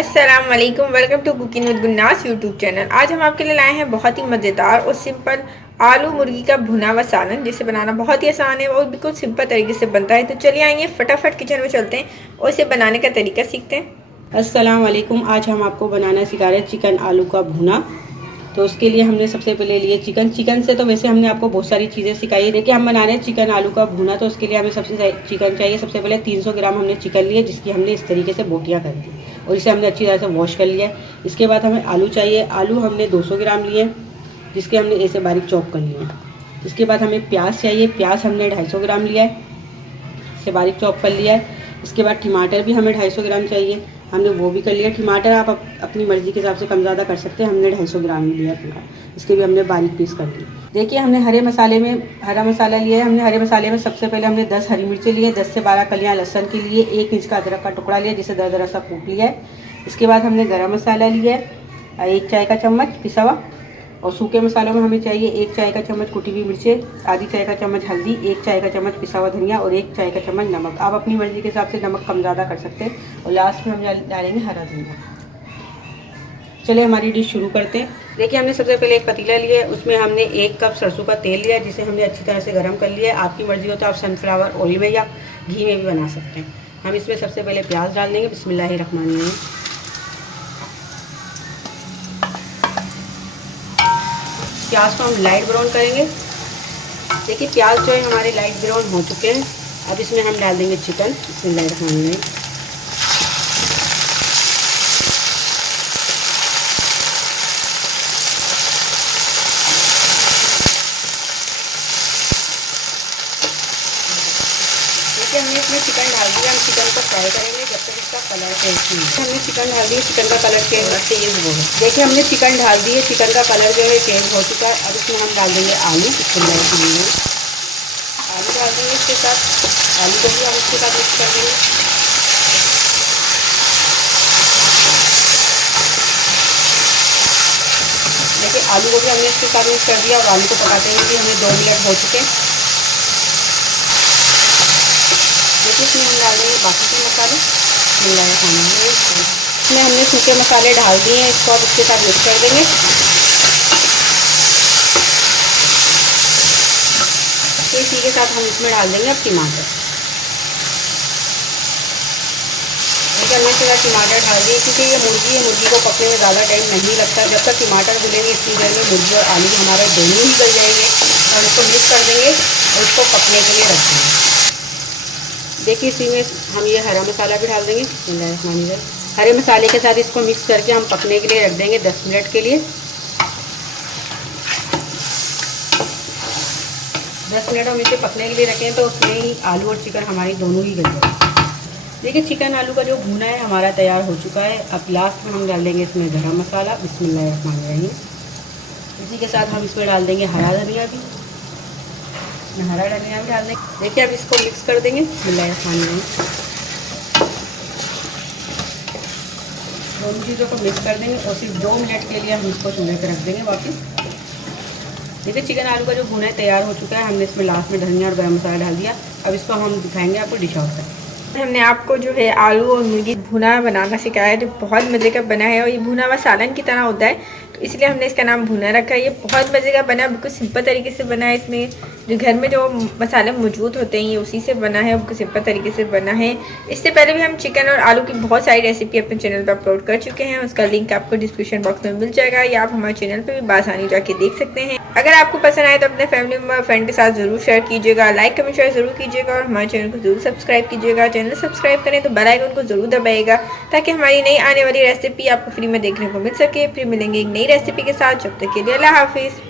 अस्सलाम वालेकुम, welcome to cooking with Gunnas YouTube channel. आज हम आपके लिए लाए हैं बहुत ही मज़ेदार और सिंपल आलू मुर्गी का भुना हुआ सालन, जिसे बनाना बहुत ही आसान है और बिल्कुल सिंपल तरीके से बनता है। तो चलिए आइए फटाफट किचन में चलते हैं और इसे बनाने का तरीका सीखते हैं। अस्सलाम वालेकुम। आज हम आपको बनाना सिखा रहे हैं चिकन आलू का भुना। तो उसके लिए हमने सबसे पहले लिए चिकन से तो वैसे हमने आपको बहुत सारी चीज़ें सिखाई है। देखिए हम बना रहे हैं चिकन आलू का भुना, तो उसके लिए हमें सबसे चिकन चाहिए। सबसे पहले 300 ग्राम हमने चिकन लिए, जिसकी हमने इस तरीके से बोटियाँ कर दी और इसे हमने अच्छी तरह से वॉश कर लिया है। इसके बाद हमें आलू चाहिए। आलू हमने 200 ग्राम लिए, जिसके हमने ऐसे बारीक चॉप कर लिए। इसके बाद हमें प्याज चाहिए। प्याज हमने 250 ग्राम लिया है, इसे बारीक चॉप कर लिया है। इसके बाद टमाटर भी हमें 250 ग्राम चाहिए, हमने वो भी कर लिया। टमाटर आप अपनी मर्ज़ी के हिसाब से कम ज़्यादा कर सकते हैं, हमने 250 ग्राम ही लिया पूरा। इसके भी हमने बारीक पीस कर लिए। देखिए हमने हरे मसाले में हरा मसाला लिया है। हमने हरे मसाले में सबसे पहले हमने 10 हरी मिर्चें लिए, 10 से 12 कलियाँ लहसुन की लिए, 1 इंच का अदरक का टुकड़ा लिया जिसे दरदरा सा कूट लिया है। इसके बाद हमने गरम मसाला लिया है 1 चाय का चम्मच पिसा हुआ, और सूखे मसालों में हमें चाहिए 1 चाय का चम्मच कुटी हुई मिर्चें, आधी चाय का चम्मच हल्दी, 1 चाय का चम्मच पिसा हुआ धनिया और 1 चाय का चम्मच नमक। आप अपनी मर्ज़ी के हिसाब से नमक कम ज़्यादा कर सकते हैं। और लास्ट में हम डालेंगे हरा धनिया। चलिए हमारी डिश शुरू करते हैं। देखिए हमने सबसे पहले एक पतीला लिया है, उसमें हमने 1 कप सरसों का तेल लिया है, जिसे हमने अच्छी तरह से गर्म कर लिया है। आपकी मर्ज़ी हो तो आप सनफ्लावर ऑयल में या घी में भी बना सकते हैं। हम इसमें सबसे पहले प्याज डाल देंगे। बिस्मिल्लाहिर्रहमानिर्रहीम। प्याज को हम लाइट ब्राउन करेंगे। देखिए प्याज जो है हमारे लाइट ब्राउन हो चुके हैं। अब इसमें हम डाल देंगे चिकन। बिस्मिल्लाहिर्रहमानिर्रहीम। देखिए हमने इसमें चिकन डाल दिया। हम चिकन को फ्राई करेंगे जब तक इसका कलर चेंज नहीं हो। हमने चिकन डाल दिया, चिकन का कलर चेंज हो। देखिए हमने चिकन डाल दिए, चिकन का कलर जो है चेंज हो चुका है। अब इसमें हम डाल देंगे आलू। आलू डाल देंगे इसके साथ। आलू को भी हम इसके साथ मिक्स कर देंगे। देखिए आलू को भी हमने इसके साथ मिक्स कर दिया और आलू को पकाते हुए भी हमें 2 मिनट हो चुके हैं। देखिए इसमें हम डाल देंगे बाकी के मसाले। इसमें हमने सूखे मसाले डाल दिए हैं, इसको अब इसके साथ मिक्स कर देंगे। तो इसी के साथ हम इसमें डाल देंगे अब टमाटर। देखिए हमने इसके साथ टमाटर डाल दिए, क्योंकि ये मुर्गी है, मुर्गी को पकने में ज़्यादा टाइम नहीं लगता। जब तक टमाटर घुलेंगे इतनी देर में मुर्गी और आलू हमारे दोनों ही गल जाएंगे। और इसको मिक्स कर देंगे और इसको पकने के लिए रख देंगे। देखिए इसी में हम ये हरा मसाला भी डाल देंगे। हरे मसाले के साथ इसको मिक्स करके हम पकने के लिए रख देंगे 10 मिनट के लिए। 10 मिनट हम इसे पकने के लिए रखें तो उसमें ही आलू और चिकन हमारी दोनों ही गल जाएंगे। देखिए चिकन आलू का जो भुना है हमारा तैयार हो चुका है। अब लास्ट में हम डाल देंगे इसमें गरम मसाला। बिस्मिल्लाहिर्रहमानिर्रहीम। इसी के साथ हम इसमें डाल देंगे हरा धनिया भी। हरा धनिया भी डाल देंगे। देखिए अब इसको मिक्स कर देंगे। बिस्मिल्लाहिर्रहमानिर्रहीम। दोनों चीज़ों को मिक्स कर देंगे और सिर्फ 2 मिनट के लिए हम इसको चूल्हे पर रख देंगे वापस। देखिए चिकन आलू का जो भुना है तैयार हो चुका है। हमने इसमें लास्ट में धनिया और गरम मसाला डाल दिया। अब इसको हम दिखाएंगे आपको डिश आउट करके। हमने आपको जो है आलू और मुर्गी भुना बनाना सिखाया है, जो बहुत मज़े का बना है और ये भुना हुआ सालन की तरह होता है, तो इसलिए हमने इसका नाम भुना रखा है। ये बहुत मज़े का बना है, बिल्कुल सिंपल तरीके से बना है। इसमें जो घर में जो मसाले मौजूद होते हैं ये उसी से बना है, बिल्कुल सिंपल तरीके से बना है। इससे पहले भी हम चिकन और आलू की बहुत सारी रेसिपी अपने चैनल पर अपलोड कर चुके हैं, उसका लिंक आपको डिस्क्रिप्शन बॉक्स में मिल जाएगा, या आप हमारे चैनल पर भी बासानी जाके देख सकते हैं। अगर आपको पसंद आए तो अपने फैमिली मेम्बर फ्रेंड के साथ ज़रूर शेयर कीजिएगा, लाइक कमेंट शेयर ज़रूर कीजिएगा और हमारे चैनल को ज़रूर सब्सक्राइब कीजिएगा। चैनल सब्सक्राइब करें तो बेल आइकन को ज़रूर दबाइएगा, ताकि हमारी नई आने वाली रेसिपी आपको फ्री में देखने को मिल सके। फिर मिलेंगे एक नई रेसिपी के साथ, जब तक के लिए अल्लाह हाफिज़।